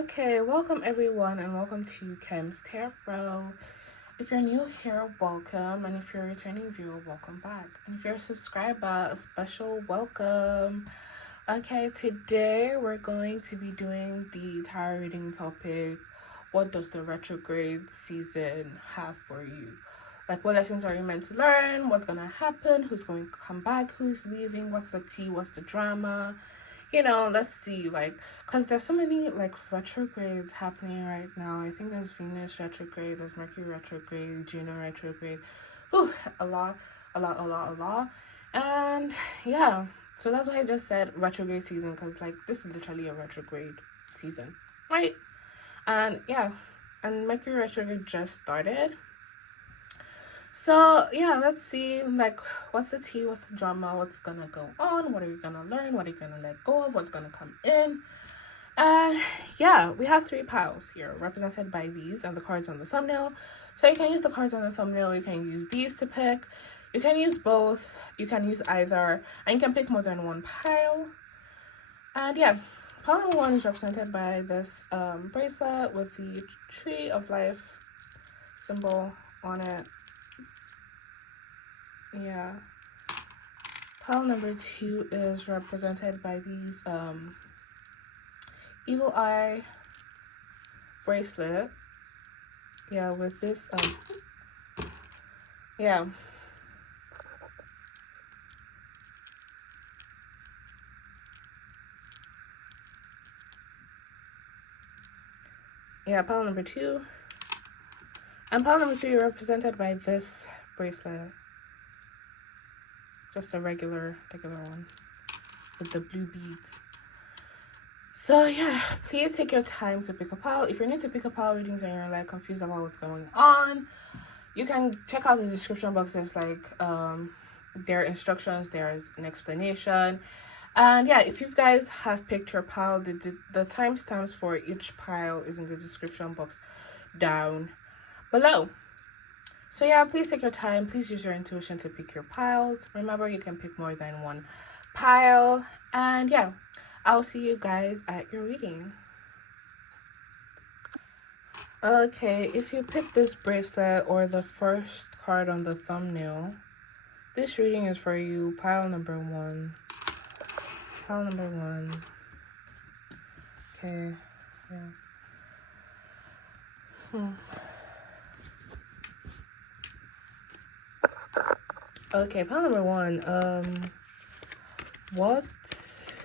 Okay, welcome everyone and welcome to Kim's Tarot. If you're new here, welcome, and if you're a returning viewer, welcome back. And if you're a subscriber, a special welcome. Okay, today we're going to be doing the tarot reading topic. What does the retrograde season have for you? Like, what lessons are you meant to learn? What's gonna happen? Who's going to come back? Who's leaving? What's the tea? What's the drama? Let's see, because there's so many, retrogrades happening right now. I think there's Venus retrograde, there's Mercury retrograde, Juno retrograde. Ooh, a lot. And, yeah, so that's why I just said retrograde season, because, this is literally a retrograde season, right? And, yeah, and Mercury retrograde just started. So, yeah, let's see, what's the tea, what's the drama, what's gonna go on, what are you gonna learn, what are you gonna let go of, what's gonna come in. And, yeah, we have 3 piles here, represented by these and the cards on the thumbnail. So you can use the cards on the thumbnail, you can use these to pick, you can use both, you can use either, and you can pick more than one pile. And, yeah, pile number 1 is represented by this bracelet with the tree of life symbol on it. Yeah. Pile number 2 is represented by these evil eye bracelet. Yeah, with this yeah. Yeah, pile number 2. And pile number 3 represented by this bracelet. Just a regular one with the blue beads. So yeah, please take your time to pick a pile. If you're new to pick a pile readings and you're confused about what's going on, you can check out the description box. There's there are instructions, there's an explanation. And yeah, if you guys have picked your pile, the timestamps for each pile is in the description box down below. So yeah, please take your time. Please use your intuition to pick your piles. Remember, you can pick more than one pile. And yeah, I'll see you guys at your reading. Okay, if you pick this bracelet or the first card on the thumbnail, this reading is for you. Pile number 1. Pile number 1. Okay, yeah. Okay, pile number 1. What is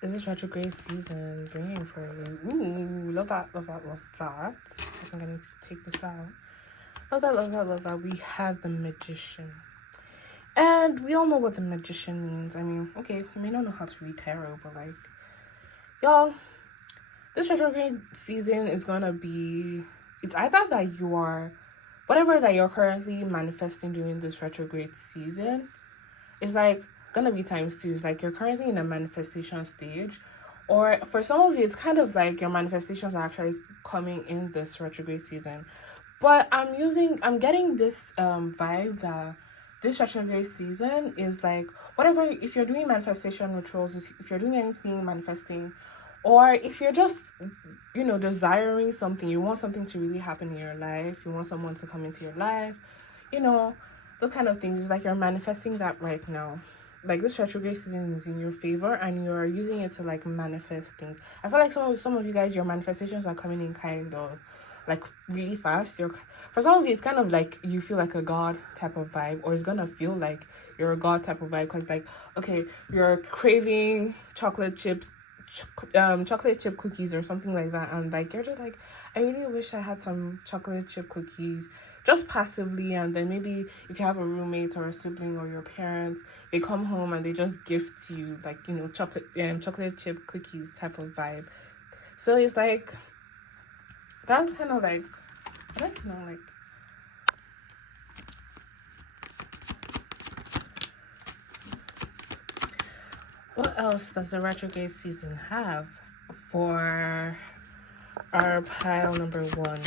this retrograde season bringing for you? Ooh, love that. I think I need to take this out. Love that. We have the Magician. And we all know what the Magician means. I mean, okay, you may not know how to read tarot, but y'all, this retrograde season is gonna be, it's either that you are, whatever that you're currently manifesting during this retrograde season is gonna be times 2. It's you're currently in a manifestation stage, or for some of you it's kind of your manifestations are actually coming in this retrograde season. But I'm getting this vibe that this retrograde season is whatever, if you're doing manifestation rituals, if you're doing anything manifesting, or if you're just desiring something, you want something to really happen in your life, you want someone to come into your life, those kind of things. It's you're manifesting that right now. This retrograde season is in your favor and you're using it to manifest things. I feel some of you guys, your manifestations are coming in kind of really fast. For some of you, it's kind of you feel like a god type of vibe, or it's gonna feel like you're a god type of vibe, because okay, you're craving chocolate chip cookies or something like that, and you're just I really wish I had some chocolate chip cookies, just passively. And then maybe if you have a roommate or a sibling or your parents, they come home and they just gift you chocolate chip cookies type of vibe. So it's that's kind of I don't know, what else does the retrograde season have for our pile number 1?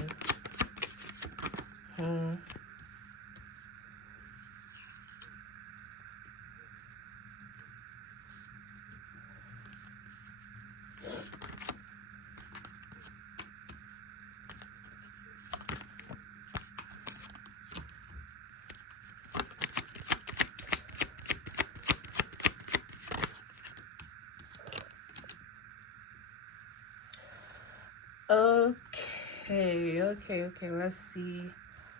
Okay. Let's see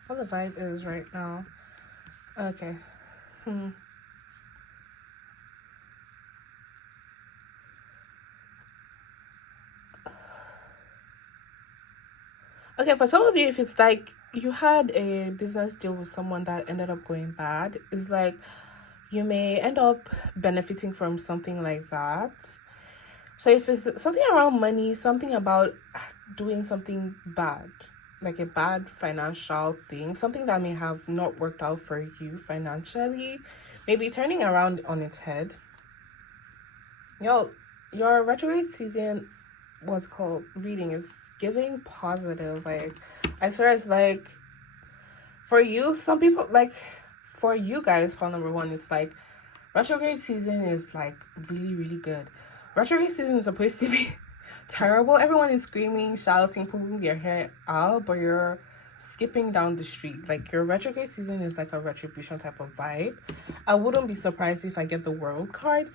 what the vibe is right now. Okay. Okay, for some of you, if it's like you had a business deal with someone that ended up going bad, it's like you may end up benefiting from something like that. So if it's something around money, something about doing something bad, like a bad financial thing, something that may have not worked out for you financially, maybe turning around on its head. Yo, your retrograde season, what's called reading, is giving positive. Like, I swear it's like, for you, some people, like, for you guys, part number one, it's like, retrograde season is like really, really good. Retrograde season is supposed to be terrible. Everyone is screaming, shouting, pulling their hair out, but you're skipping down the street. Like, your retrograde season is like a retribution type of vibe. I wouldn't be surprised if I get the world card,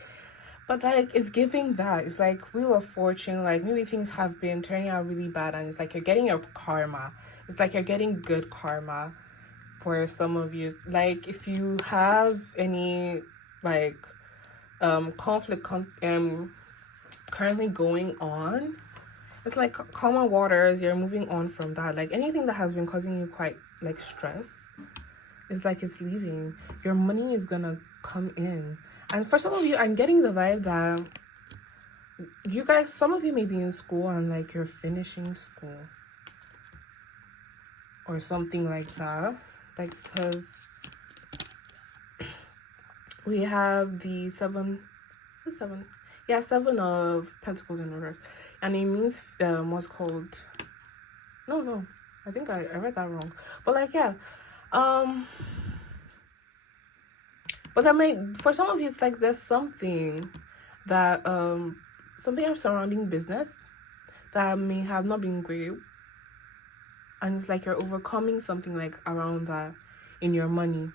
but like it's giving that. It's like Wheel of Fortune. Like, maybe things have been turning out really bad, and it's like you're getting your karma. It's like you're getting good karma for some of you. Like, if you have any like conflict currently going on, it's like calmer waters. You're moving on from that. Like, anything that has been causing you quite like stress, it's like it's leaving. Your money is gonna come in. And for some of you, I'm getting the vibe that you guys, some of you may be in school and like you're finishing school or something like that. Like, because we have the seven, is it seven? Yeah, 7 of Pentacles in reverse. And it means what's called, no, I think I read that wrong. But like, yeah. But that may, for some of you, it's like there's something that something surrounding business that may have not been great, and it's like you're overcoming something like around that in your money.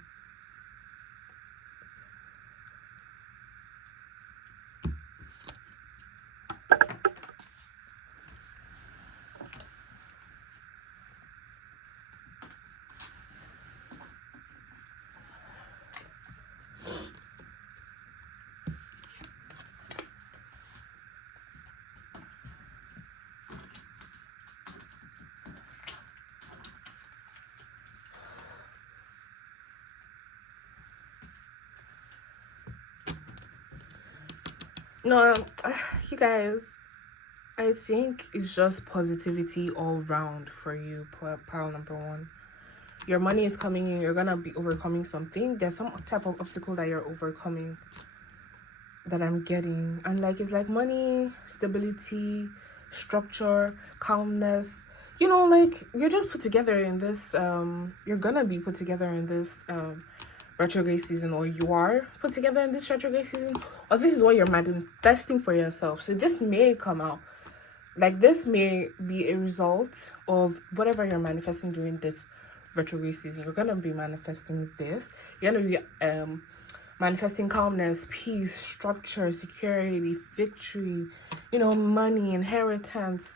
No, you guys, I think it's just positivity all round for you, pile number one. Your money is coming in. You're gonna be overcoming something. There's some type of obstacle that you're overcoming that I'm getting. And like, it's like money, stability, structure, calmness. You know, like, you're just put together in this, you're gonna be put together in this retrograde season, or you are put together in this retrograde season, or this is what you're manifesting for yourself. So this may come out. Like, this may be a result of whatever you're manifesting during this retrograde season. You're gonna be manifesting this. You're gonna be manifesting calmness, peace, structure, security, victory, money, inheritance,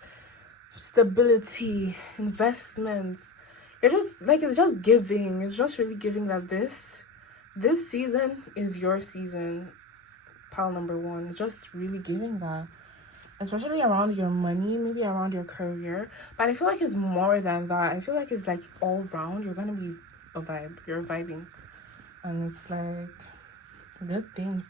stability, investments. You're just like, it's just giving. It's just really giving that this season is your season, pile number one. It's just really giving that, especially around your money, maybe around your career. But I feel like it's more than that. I feel like it's like all round. You're gonna be a vibe. You're vibing, and it's like good things.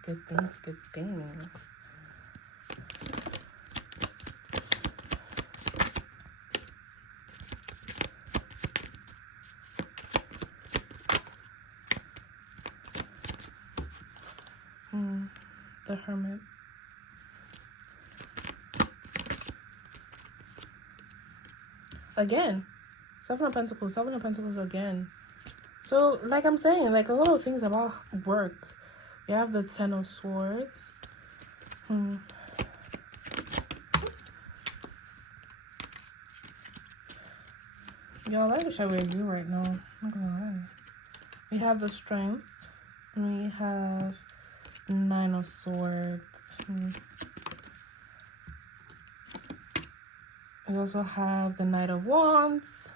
The Hermit. Again, 7 of Pentacles again. So, like I'm saying, like a lot of things about work. You have the 10 of Swords. Y'all, I wish I were you right now. I'm not gonna lie. We have the Strength. We have 9 of Swords. We also have the Knight of Wands.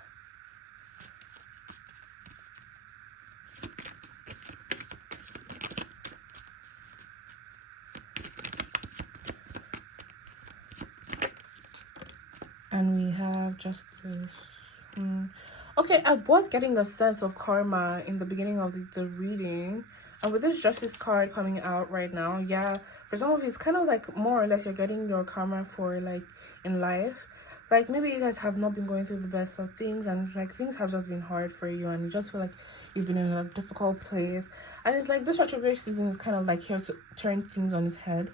And we have Justice. Okay, I was getting a sense of karma in the beginning of the reading. And with this Justice card coming out right now, yeah, for some of you, it's kind of like more or less you're getting your karma for like in life. Like maybe you guys have not been going through the best of things, and it's like things have just been hard for you, and you just feel like you've been in a difficult place. And it's like this retrograde season is kind of like here to turn things on its head.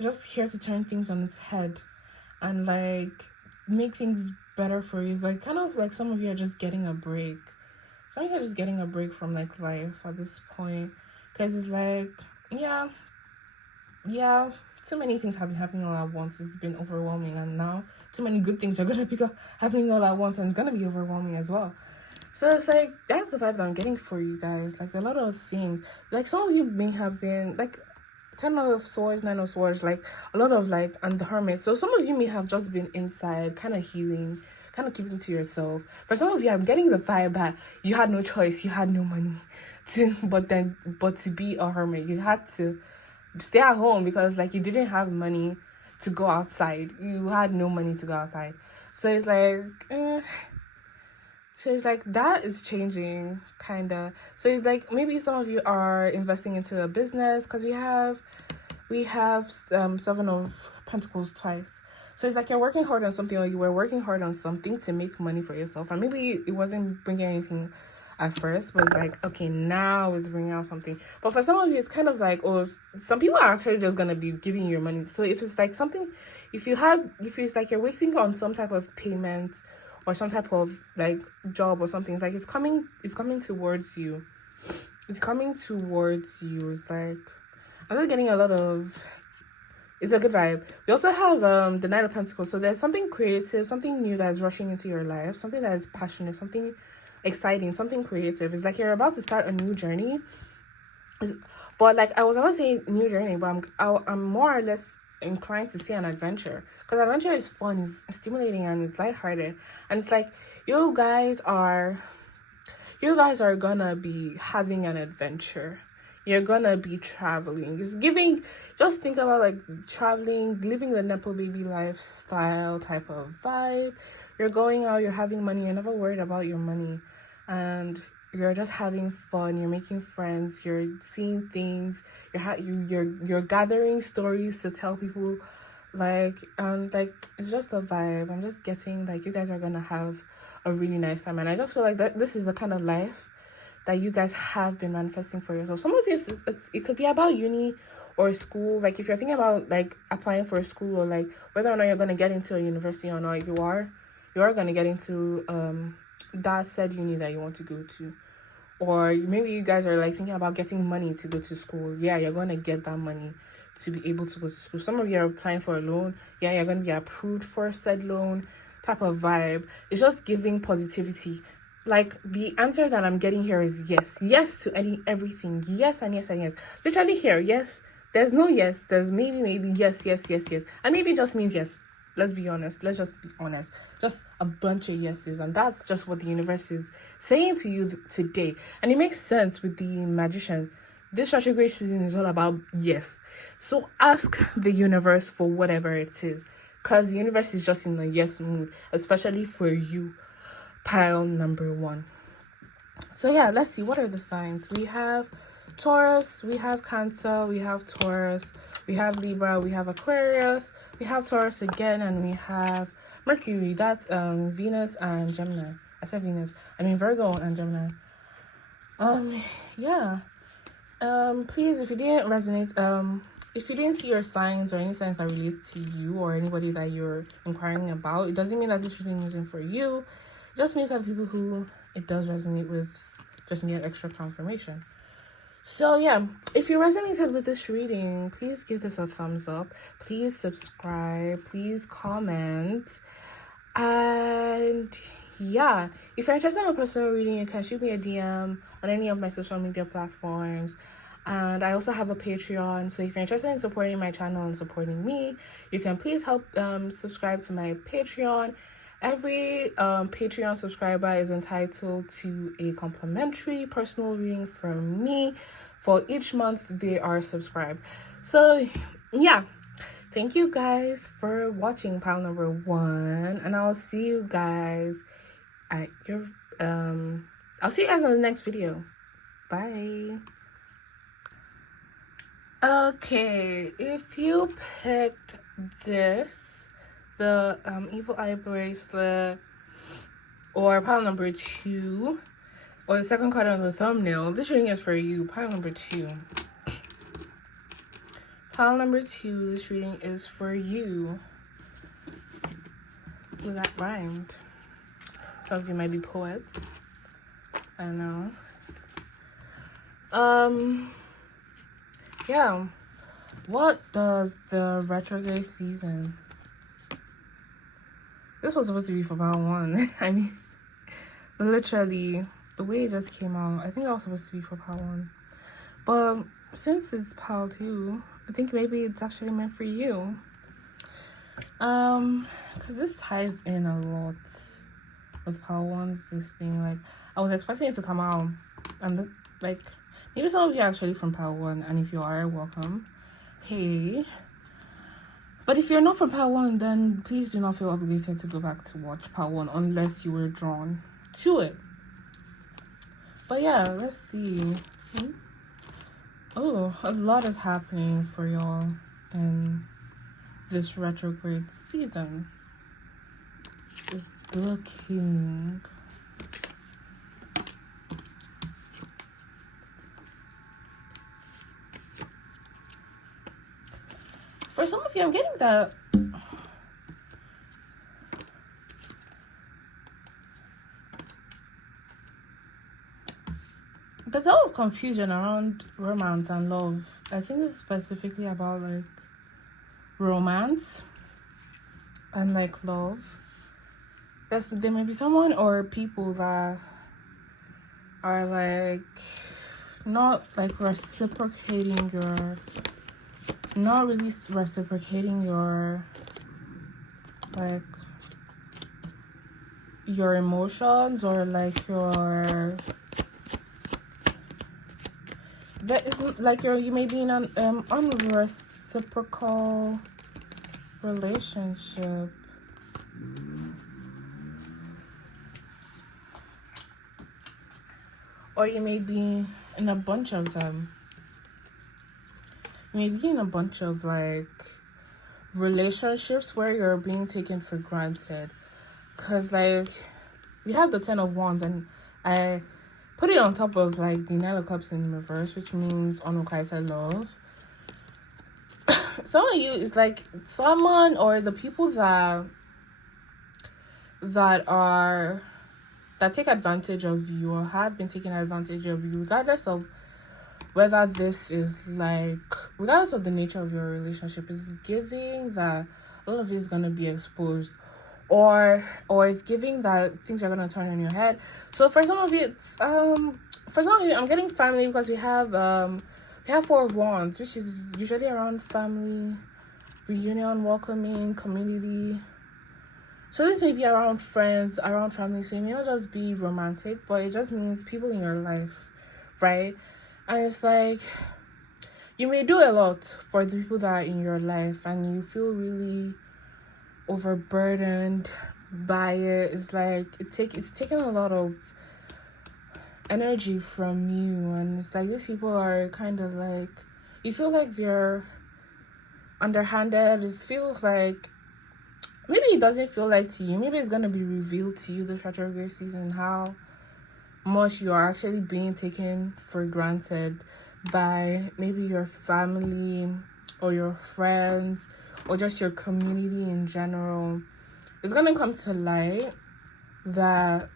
Just here to turn things on its head and like make things better for you. It's like kind of like some of you are just getting a break. Some of you are just getting a break from like life at this point, because it's like yeah, too many things have been happening all at once. It's been overwhelming, and now too many good things are gonna be happening all at once, and it's gonna be overwhelming as well. So it's like that's the vibe that I'm getting for you guys. Like a lot of things, like some of you may have been like 10 of Swords, 9 of Swords, like a lot of like, and the Hermit. So some of you may have just been inside, kind of healing, kind of keeping to yourself. For some of you, I'm getting the vibe that you had no choice, you had no money but to be a hermit, you had to stay at home because like you didn't have money to go outside. You had no money to go outside. So it's like, So it's like that is changing, kind of. So it's like maybe some of you are investing into a business, because we have 7 of Pentacles twice. So it's like you're working hard on something, or you were working hard on something to make money for yourself, and maybe it wasn't bringing anything at first, but it's like, okay, now it's bringing out something. But for some of you, it's kind of like, oh, some people are actually just gonna be giving you money. So if it's like something, if it's like you're waiting on some type of payment or some type of like job or something, it's like it's coming towards you. It's coming towards you. It's like I'm just getting a lot of, it's a good vibe. We also have the Knight of Pentacles. So there's something creative, something new that is rushing into your life, something that is passionate, something exciting, something creative. It's like you're about to start a new journey. But like I was about to say new journey, but I'm more or less inclined to see an adventure, because adventure is fun, it's stimulating, and it's lighthearted. And it's like you guys are gonna be having an adventure. You're gonna be traveling. It's giving, just think about like traveling, living the Nepo baby lifestyle type of vibe. You're going out, you're having money, you're never worried about your money, and you're just having fun, you're making friends, you're seeing things, you're gathering stories to tell people, like it's just a vibe. I'm just getting like you guys are gonna have a really nice time, and I just feel like that this is the kind of life that you guys have been manifesting for yourself. Some of you, it could be about uni or school. Like if you're thinking about like applying for a school, or like whether or not you're gonna get into a university or not, you are gonna get into that said uni that you want to go to. Or maybe you guys are like thinking about getting money to go to school. Yeah, you're gonna get that money to be able to go to school. Some of you are applying for a loan. Yeah, you're gonna be approved for said loan type of vibe. It's just giving positivity. Like the answer that I'm getting here is yes to everything. Yes and yes and yes. Literally here, yes. There's no yes. There's maybe yes, and maybe just means yes. Let's be honest. Let's just be honest. Just a bunch of yeses, and that's just what the universe is saying to you today. And it makes sense with the Magician. This retrograde season is all about yes. So ask the universe for whatever it is, because the universe is just in a yes mood, especially for you, pile number 1. So yeah, let's see, what are the signs? We have Taurus, we have Cancer, we have Taurus, we have Libra, we have Aquarius, we have Taurus again, and we have Mercury. That's Venus and Gemini. I said Venus, I mean Virgo and Gemini. Yeah. Please, if you didn't resonate, if you didn't see your signs or any signs that relate to you or anybody that you're inquiring about, it doesn't mean that this reading isn't for you. It just means that people who it does resonate with just need extra confirmation. So yeah, if you resonated with this reading, please give this a thumbs up. Please subscribe. Please comment. And yeah, if you're interested in a personal reading, you can shoot me a DM on any of my social media platforms. And I also have a Patreon. So if you're interested in supporting my channel and supporting me, you can please help subscribe to my Patreon. Every Patreon subscriber is entitled to a complimentary personal reading from me for each month they are subscribed. So yeah, thank you guys for watching pile number 1, and I'll see you guys at your I'll see you guys in the next video. Bye. Okay, if you picked this, the evil eye bracelet, or pile number 2, or the second card on the thumbnail, this reading is for you. Pile number 2. Pile number 2, this reading is for you. Well, that rhymed. Some of you might be poets. I don't know. Yeah. What does the retrograde season? This was supposed to be for pile 1. I mean, literally, the way it just came out, I think that was supposed to be for pile 1. But since it's pile 2, I think maybe it's actually meant for you. Because this ties in a lot with pile 1's this thing. Like, I was expecting it to come out and like, maybe some of you are actually from pile 1, and if you are, welcome. Hey. But if you're not from pile 1, then please do not feel obligated to go back to watch pile 1 unless you were drawn to it. But yeah, let's see. Oh, a lot is happening for y'all in this retrograde season. It's looking... For some of you, I'm getting that there's a lot of confusion around romance and love. I think this is specifically about like romance and like love. There may be someone or people that are like not like reciprocating your, not really reciprocating your like your emotions, or like your, that is like you may be in an unreciprocal relationship. Or you may be in a bunch of them. You may be in a bunch of like relationships where you're being taken for granted. Cause like we have the 10 of Wands, and I put it on top of like the 9 of Cups in reverse, which means unrequited love. Some of you is like someone or the people that take advantage of you or have been taking advantage of you, regardless of whether this is like, regardless of the nature of your relationship, is giving that all of it is going to be exposed, or it's giving that things are going to turn on your head. So for some of you, it's I'm getting family, because we have 4 of Wands, which is usually around family, reunion, welcoming, community. So this may be around friends, around family. So it may not just be romantic, but it just means people in your life, right? And it's like, you may do a lot for the people that are in your life, and you feel really overburdened by it. It's like it's taking a lot of energy from you, and it's like these people are kind of like, you feel like they're underhanded. It feels like, maybe it doesn't feel like to you, maybe it's going to be revealed to you this retrograde season, how much you are actually being taken for granted by maybe your family or your friends or just your community in general. It's going to come to light that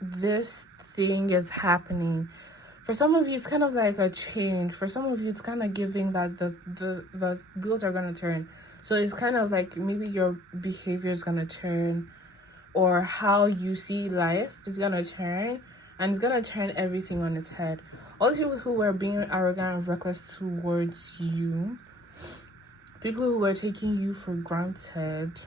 this thing is happening. For some of you, it's kind of like a change. For some of you, it's kind of giving that the wheels are going to turn. So it's kind of like maybe your behavior is going to turn, or how you see life is going to turn, and it's going to turn everything on its head. all these people who were being arrogant and reckless towards you, people who were taking you for granted,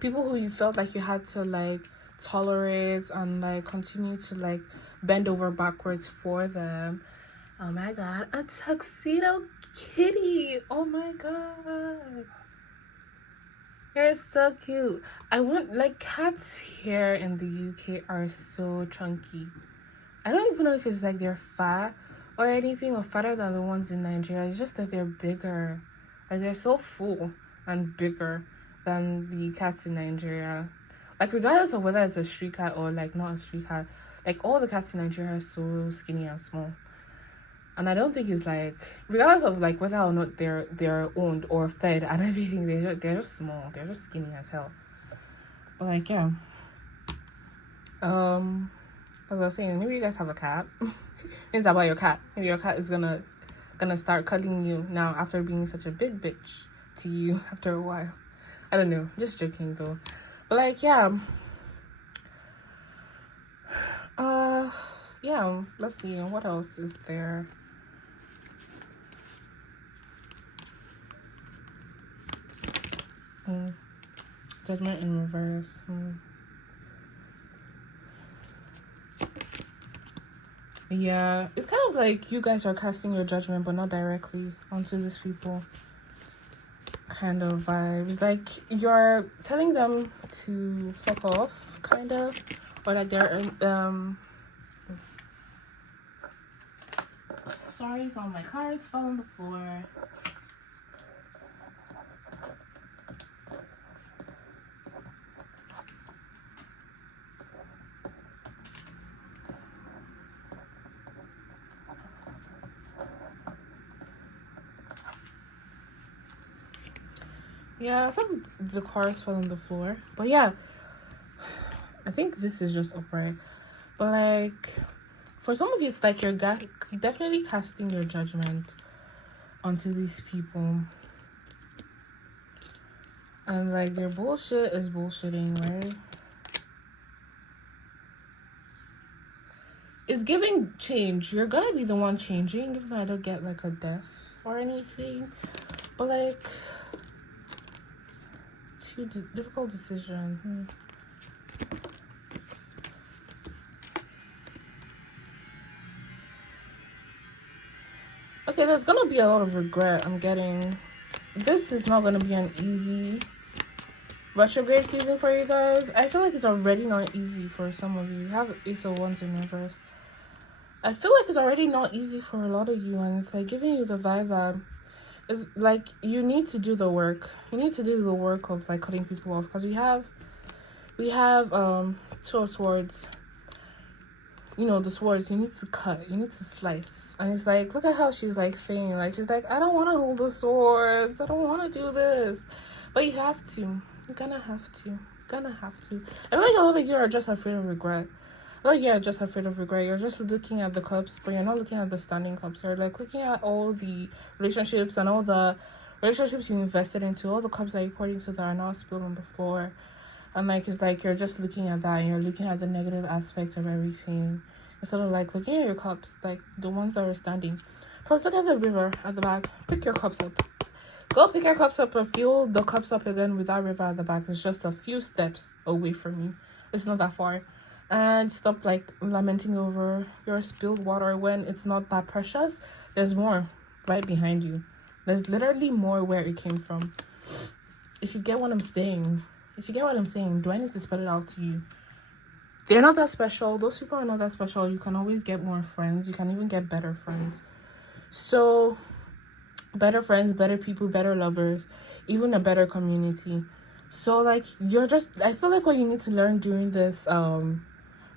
people who you felt like you had to like tolerate and like continue to like bend over backwards for them. Oh my god, a tuxedo kitty. Oh my god, you're so cute. I want, like, cats here in the UK are so chunky. I don't even know if it's like they're fat or anything, or fatter than the ones in Nigeria. It's just that they're bigger. Like, they're so full and bigger than the cats in Nigeria. Like, regardless of whether it's a street cat or like not a street cat, like all the cats in Nigeria are so skinny and small. And I don't think it's like, regardless of like whether or not they're owned or fed and everything, they're just small. They're just skinny as hell. But like, yeah. As I was saying, maybe you guys have a cat. It's about your cat. Maybe your cat is gonna start cuddling you now after being such a big bitch to you after a while. I don't know. Just joking though. But like, yeah. Yeah, let's see. What else is there? Judgment in reverse. Yeah, it's kind of like you guys are casting your judgment, but not directly onto these people. Kind of vibes. Like, you're telling them to fuck off, kind of. Or like they're, sorry, some of my cards fell on the floor. Yeah, some of the cards fell on the floor. But yeah, I think this is just upright. But like, for some of you, it's like you're definitely casting your judgment onto these people. And like, their bullshit is bullshitting, right? It's giving change. You're gonna be the one changing, even though I don't get like a death or anything. But like, difficult decision. Okay, there's gonna be a lot of regret. I'm getting, this is not gonna be an easy retrograde season for you guys. I feel like it's already not easy for some of you. You have Ace of Wands in reverse. I feel like it's already not easy for a lot of you, and it's like giving you the vibe that it's like you need to do the work. You need to do the work of like cutting people off, because we have Two of Swords. You know, the swords, you need to cut, you need to slice. And it's like, look at how she's like saying, like, she's like, I don't want to hold the swords, I don't want to do this. But you have to. You're gonna have to. You're gonna have to. I feel like a lot of you are just afraid of regret. A lot of you are just afraid of regret. You're just looking at the cups, but you're not looking at the standing cups. You're like looking at all the relationships and all the relationships you invested into, all the cups that you poured into that are now spilled on the floor. And like, it's like you're just looking at that and you're looking at the negative aspects of everything instead of like looking at your cups, like the ones that are standing. Plus, look at the river at the back. Pick your cups up. Go pick your cups up and fill the cups up again with that river at the back. It's just a few steps away from you. It's not that far. And stop like lamenting over your spilled water when it's not that precious. There's more right behind you. There's literally more where it came from. If you get what I'm saying. Do I need to spell it out to you? They're not that special. Those people are not that special. You can always get more friends. You can even get better friends. So, better friends, better people, better lovers, even a better community. So, like, I feel like what you need to learn during this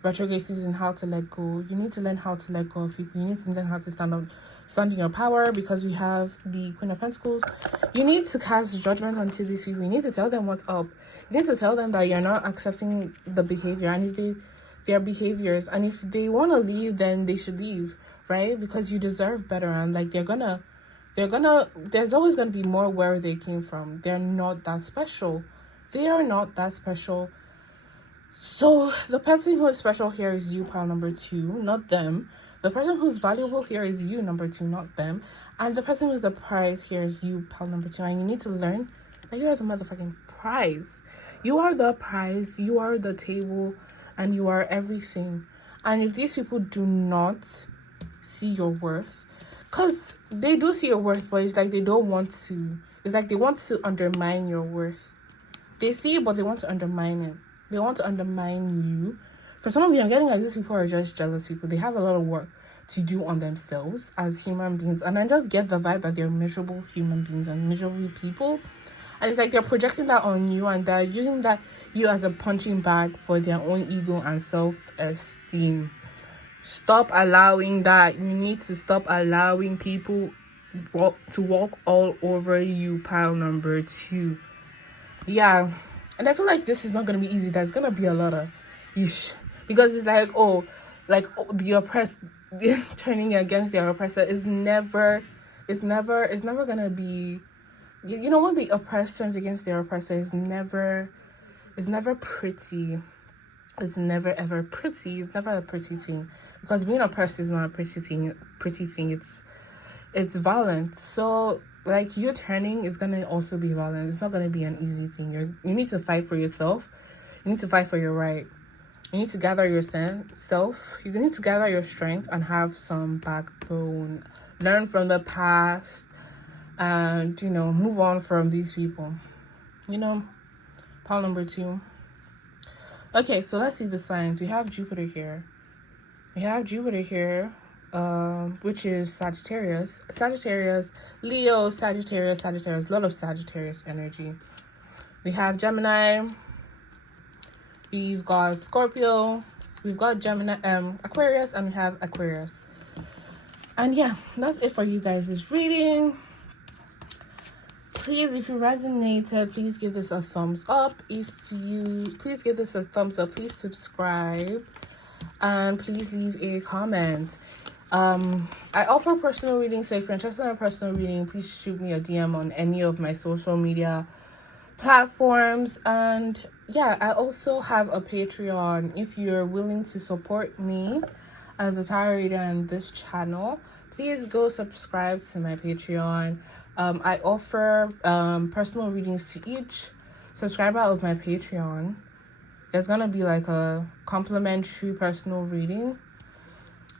retrograde season, how to let go. You need to learn how to let go of people. You need to learn how to stand in your power, because we have the Queen of Pentacles. You need to cast judgment onto these people. You need to tell them what's up. You need to tell them that you're not accepting the behavior, and if their behaviors, and if they want to leave, then they should leave, right? Because you deserve better, and like there's always gonna be more where they came from. They're not that special. They are not that special. So the person who is special here is you, pile number 2, not them. The person who's valuable here is you, number 2, not them. And the person who's the prize here is you, pile number 2. And you need to learn that you are the motherfucking prize. You are the prize. You are the table. And you are everything. And if these people do not see your worth, because they do see your worth, but it's like they don't want to. It's like they want to undermine your worth. They see it, but they want to undermine it. They want to undermine you. For some of you, I'm getting like these people are just jealous people. They have a lot of work to do on themselves as human beings. And I just get the vibe that they're miserable human beings and miserable people. And it's like they're projecting that on you, and they're using that you as a punching bag for their own ego and self-esteem. Stop allowing that. You need to stop allowing people to walk all over you, pile number 2. Yeah. And I feel like this is not going to be easy. There's going to be a lot of ish. Because it's like, the oppressed turning against their oppressor is never going to be... You know, when the oppressed turns against their oppressor is never pretty. It's never ever pretty. It's never a pretty thing. Because being oppressed is not a pretty thing. It's violent. So like you turning is gonna also be violent. It's not gonna be an easy thing. You need to fight for yourself. You need to fight for your right. You need to gather yourself. You need to gather your strength and have some backbone. Learn from the past. And, move on from these people. Pile number 2. Okay, so let's see the signs. We have Jupiter here. Which is Sagittarius. Leo, Sagittarius. A lot of Sagittarius energy. We have Gemini. We've got Scorpio. We've got Gemini, Aquarius, and we have Aquarius. And yeah, that's it for you guys' reading. Please, if you resonated, please give this a thumbs up. Please subscribe, and please leave a comment. I offer personal readings, so if you're interested in a personal reading, please shoot me a DM on any of my social media platforms. And yeah, I also have a Patreon. If you're willing to support me as a tarot reader on this channel, please go subscribe to my Patreon. I offer personal readings to each subscriber of my Patreon. There's gonna be like a complimentary personal reading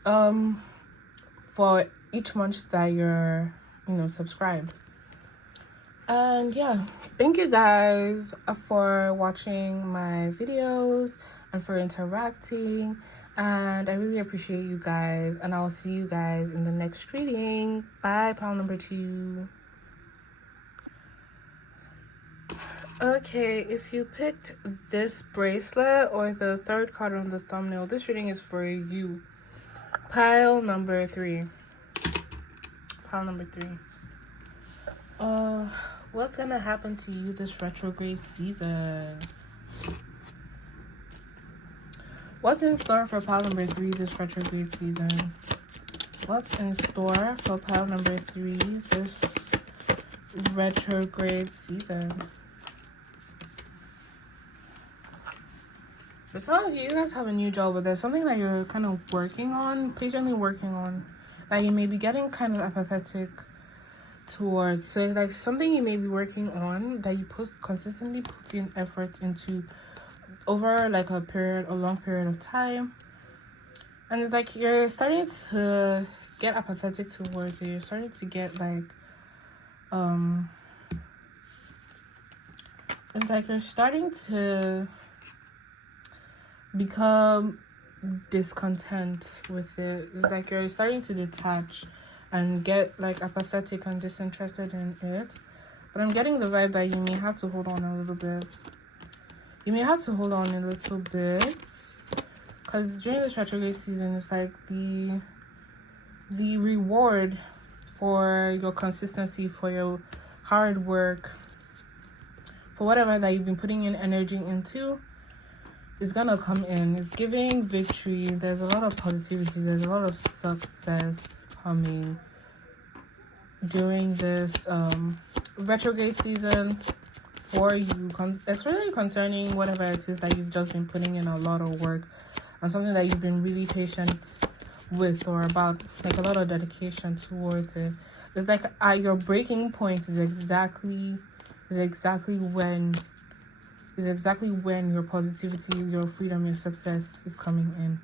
for each month that you're subscribed. And yeah, thank you guys for watching my videos and for interacting, and I really appreciate you guys, and I'll see you guys in the next reading. Bye, pile number 2. Okay, if you picked this bracelet or the third card on the thumbnail, this reading is for you. Pile number 3. What's gonna happen to you this retrograde season? What's in store for pile number 3 this retrograde season? What's in store for pile number 3 this retrograde season? For some of you, guys have a new job, but there's something that you're kind of patiently working on, that you may be getting kind of apathetic towards. So it's like something you may be working on that you consistently put in effort into over like a long period of time. And it's like you're starting to get apathetic towards it. You're starting to get like, it's like you're starting to become discontent with it. It's like you're starting to detach and get like apathetic and disinterested in it. But I'm getting the vibe that you may have to hold on a little bit. Because during this retrograde season, it's like the reward for your consistency, for your hard work, for whatever that you've been putting in energy into, is gonna come in. It's giving victory. There's a lot of positivity. There's a lot of success coming during this retrograde season for you, especially concerning whatever it is that you've just been putting in a lot of work and something that you've been really patient with or about, like a lot of dedication towards it. It's like at your breaking point is exactly when your positivity, your freedom, your success is coming in.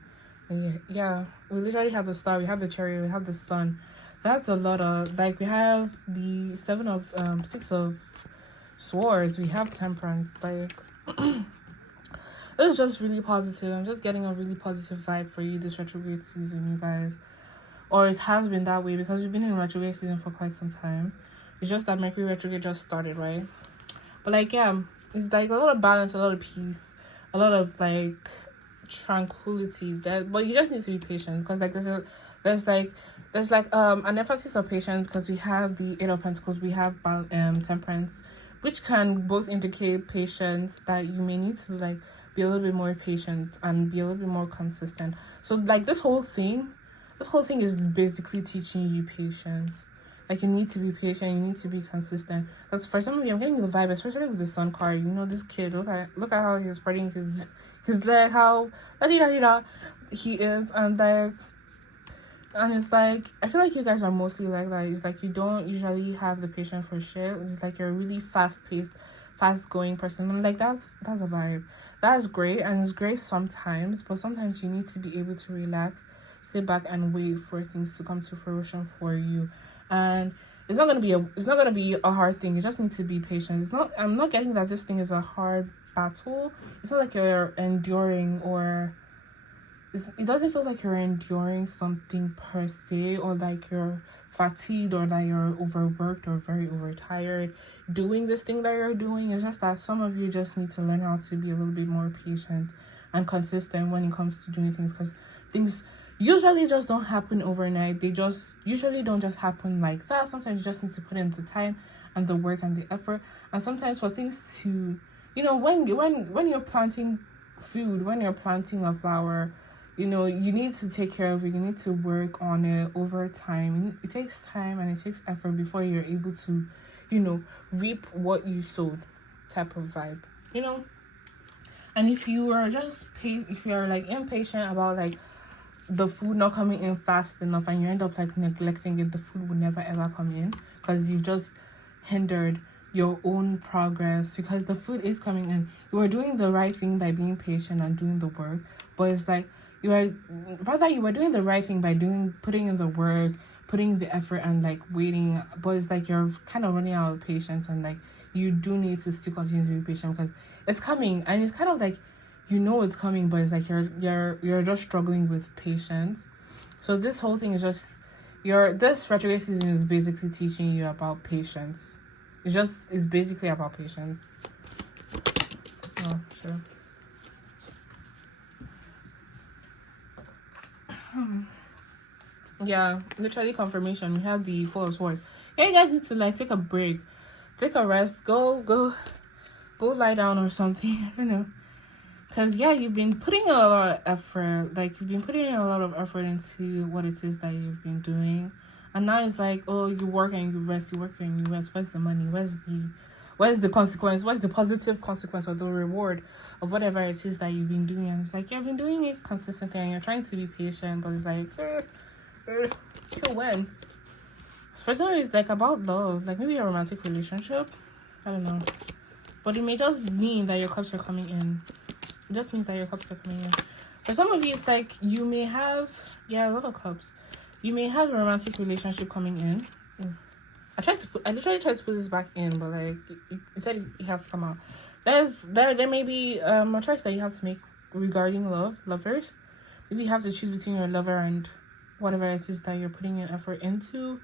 And yeah, we literally have the star, we have the chariot, we have the sun. That's a lot of, like, we have the 6 of swords, we have temperance. Like, it's just really positive. I'm just getting a really positive vibe for you this retrograde season, you guys. Or it has been that way because we've been in retrograde season for quite some time. It's just that Mercury retrograde just started, right? But like, yeah, it's like a lot of balance, a lot of peace, a lot of like tranquility. But you just need to be patient because like there's an emphasis of patience because we have the 8 of Pentacles, we have temperance, which can both indicate patience, that you may need to like be a little bit more patient and be a little bit more consistent. So like this whole thing is basically teaching you patience. Like, you need to be patient, you need to be consistent. Because for some of you, I'm getting the vibe, especially with the sun card. You know, this kid, look at how he's spreading his leg, how he is, and like, and it's like, I feel like you guys are mostly like that. It's like you don't usually have the patience for shit. It's like you're a really fast-paced, fast-going person. And like, that's a vibe. That's great, and it's great sometimes, but sometimes you need to be able to relax, sit back and wait for things to come to fruition for you. And it's not gonna be a hard thing. You just need to be patient. I'm not getting that this thing is a hard battle. It's not like you're enduring, or it doesn't feel like you're enduring something per se, or like you're fatigued, or that you're overworked or very overtired doing this thing that you're doing. It's just that some of you just need to learn how to be a little bit more patient and consistent when it comes to doing things, because things usually just don't happen overnight. They just usually don't just happen like that. Sometimes you just need to put in the time and the work and the effort. And sometimes for things to, you know, when you're planting food, when you're planting a flower, you know, you need to take care of it. You need to work on it over time. It takes time and it takes effort before you're able to, you know, reap what you sowed, type of vibe, you know. And if you are if you're like impatient about like the food not coming in fast enough, and you end up like neglecting it, the food will never ever come in because you've just hindered your own progress, because the food is coming in. You are doing the right thing by being patient and doing the work, but it's like you were doing the right thing by putting in the work, putting the effort and like waiting, but it's like you're kind of running out of patience, and like you do need to still continue to be patient because it's coming. And it's kind of like, you know it's coming, but it's like you're just struggling with patience. So this whole thing is just this retrograde season is basically teaching you about patience. It's basically about patience. Oh, sure. Yeah, literally confirmation. We have the 4 of Swords. Yeah, you guys need to like take a break, take a rest, go lie down or something. I don't know. Because, yeah, you've been putting a lot of effort. Like, you've been putting a lot of effort into what it is that you've been doing. And now it's like, oh, you work and you rest, you work and you rest. Where's the money? Where's the consequence? Where's the positive consequence or the reward of whatever it is that you've been doing? And it's like, you've been doing it consistently and you're trying to be patient, but it's like, till when? For some it's like about love. Like, maybe a romantic relationship. I don't know. But it may just mean that your cups are coming in. It just means that your cups are coming in. For some of you, it's like you may have, a lot of cups. You may have a romantic relationship coming in. I literally tried to put this back in, but like it said it has to come out. There may be a choice that you have to make regarding lovers. Maybe you have to choose between your lover and whatever it is that you're putting in effort into.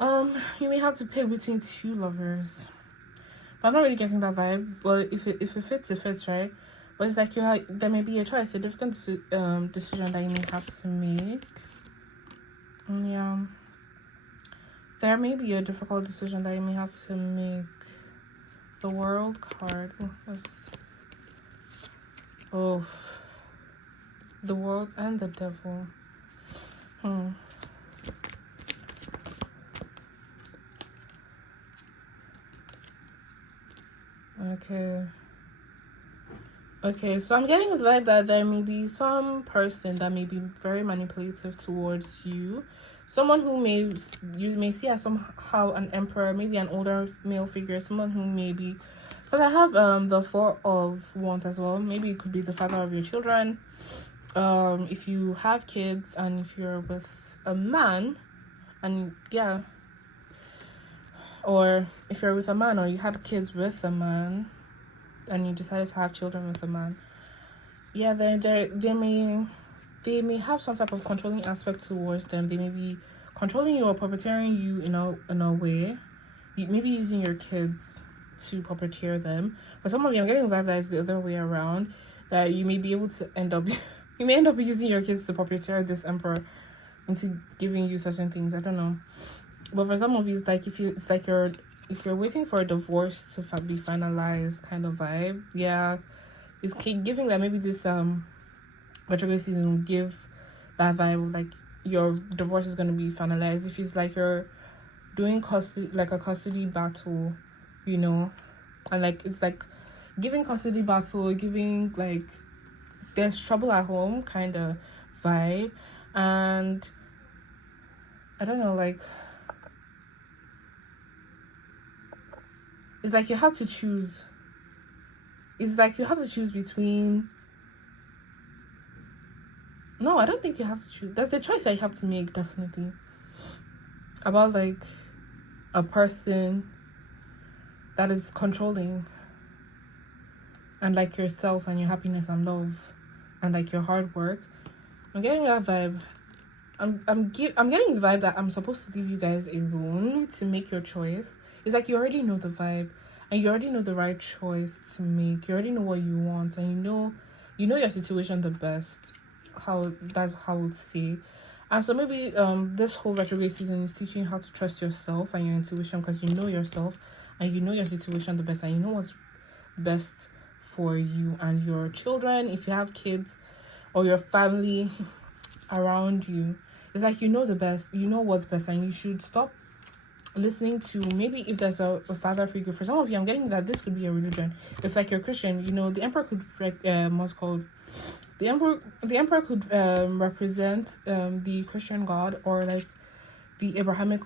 You may have to pick between 2 lovers. But I'm not really getting that vibe. But if it fits, it fits, right? But it's like there may be a choice, a difficult decision that you may have to make. Yeah. There may be a difficult decision that you may have to make. The World card. The World and the Devil. Okay, so I'm getting the vibe that there may be some person that may be very manipulative towards you. Someone who you may see as somehow an emperor, maybe an older male figure, someone who may be, because I have the Four of Wands as well. Maybe it could be the father of your children. If you have kids and if you're with a man, and yeah, or if you're with a man or you had kids with a man and you decided to have children with a man, yeah, they may have some type of controlling aspect towards them. They may be controlling you or puppeteering you in a way. Maybe using your kids to puppeteer them. For some of you, I'm getting the vibe that is the other way around, that you may be able to end up you may end up using your kids to puppeteer this emperor into giving you certain things. I don't know. But for some of you, it's like if you're waiting for a divorce to be finalized kind of vibe. Yeah, it's giving that maybe this retrograde season will give that vibe, like your divorce is going to be finalized. If it's like you're doing a custody battle, and like it's like giving custody battle, giving like there's trouble at home kind of vibe. And I don't know, like it's like you have to choose. It's like you have to choose between. No, I don't think you have to choose. There's a choice that you have to make, definitely. About like a person that is controlling, and like yourself and your happiness and love and like your hard work. I'm getting that vibe. I'm getting the vibe that I'm supposed to leave you guys alone to make your choice. It's like you already know the vibe and you already know the right choice to make. You already know what you want and you know your situation the best. That's how I would say. And so maybe this whole retrograde season is teaching you how to trust yourself and your intuition, because you know yourself and you know your situation the best and you know what's best for you and your children. If you have kids or your family around you, it's like you know the best, you know what's best, and you should stop listening to maybe if there's a father figure. For some of you, I'm getting that this could be a religion. If like you're Christian, the emperor could what's called the emperor could represent the Christian God or like the Abrahamic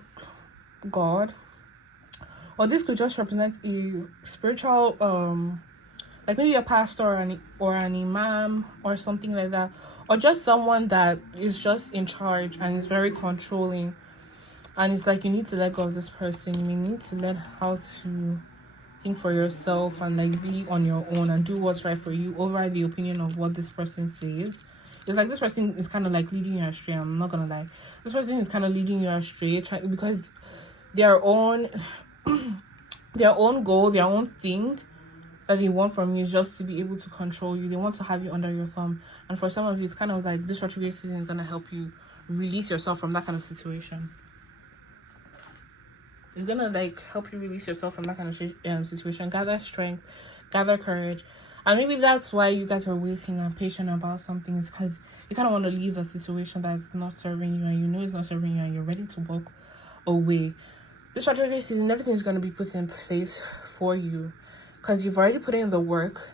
God, or this could just represent a spiritual like maybe a pastor or an imam or something like that, or just someone that is just in charge and is very controlling. And it's like you need to let go of this person. You need to learn how to think for yourself and like be on your own and do what's right for you over the opinion of what this person says. It's like this person is kind of like leading you astray. I'm not gonna lie. This person is kind of leading you astray because their own goal, their own thing that they want from you is just to be able to control you. They want to have you under your thumb. And for some of you, it's kind of like this retrograde season is gonna help you release yourself from that kind of situation. It's gonna like help you release yourself from that kind of situation. Gather strength, gather courage, and maybe that's why you guys are waiting and patient about some things, because you kind of want to leave a situation that is not serving you, and you know it's not serving you, and you're ready to walk away. This retrograde season, everything is gonna be put in place for you, because you've already put in the work.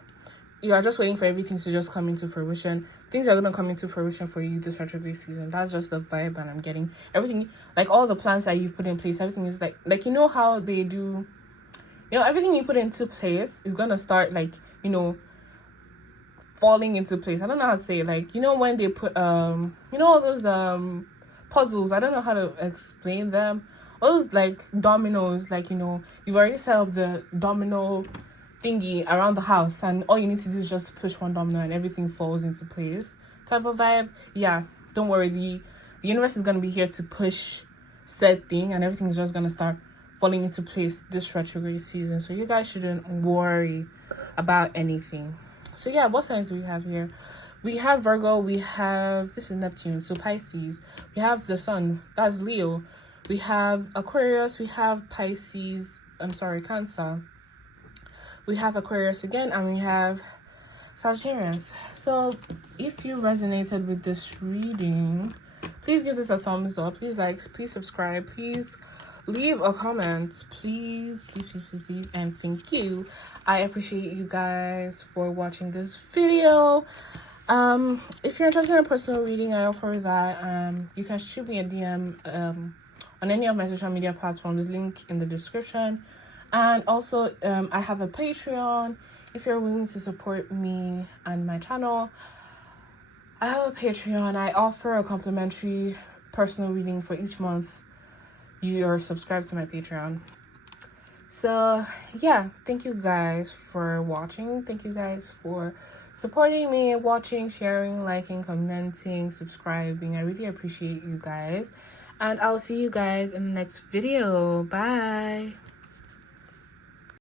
You are just waiting for everything to just come into fruition. Things are going to come into fruition for you this retrograde season. That's just the vibe that I'm getting. Everything, like all the plans that you've put in place, everything is like you know how they do, everything you put into place is going to start falling into place. I don't know how to say it. Like, when they put, all those puzzles, I don't know how to explain them. All those like dominoes, like, you've already set up the domino thingy around the house and all you need to do is just push one domino and everything falls into place type of vibe. Yeah, don't worry, the universe is going to be here to push said thing and everything is just going to start falling into place this retrograde season, so you guys shouldn't worry about anything. So yeah, what signs do we have here? We have Virgo, this is Neptune, so Pisces. We have the Sun, that's Leo. We have Aquarius, we have Cancer. We have Aquarius again, and we have Sagittarius. So if you resonated with this reading, please give this a thumbs up. Please like, please subscribe. Please leave a comment, please, and thank you. I appreciate you guys for watching this video. If you're interested in a personal reading, I offer that. You can shoot me a DM on any of my social media platforms, link in the description. And also, I have a Patreon. If you're willing to support me and my channel, I have a Patreon. I offer a complimentary personal reading for each month you are subscribed to my Patreon. So yeah, thank you guys for watching. Thank you guys for supporting me, watching, sharing, liking, commenting, subscribing. I really appreciate you guys. And I'll see you guys in the next video. Bye.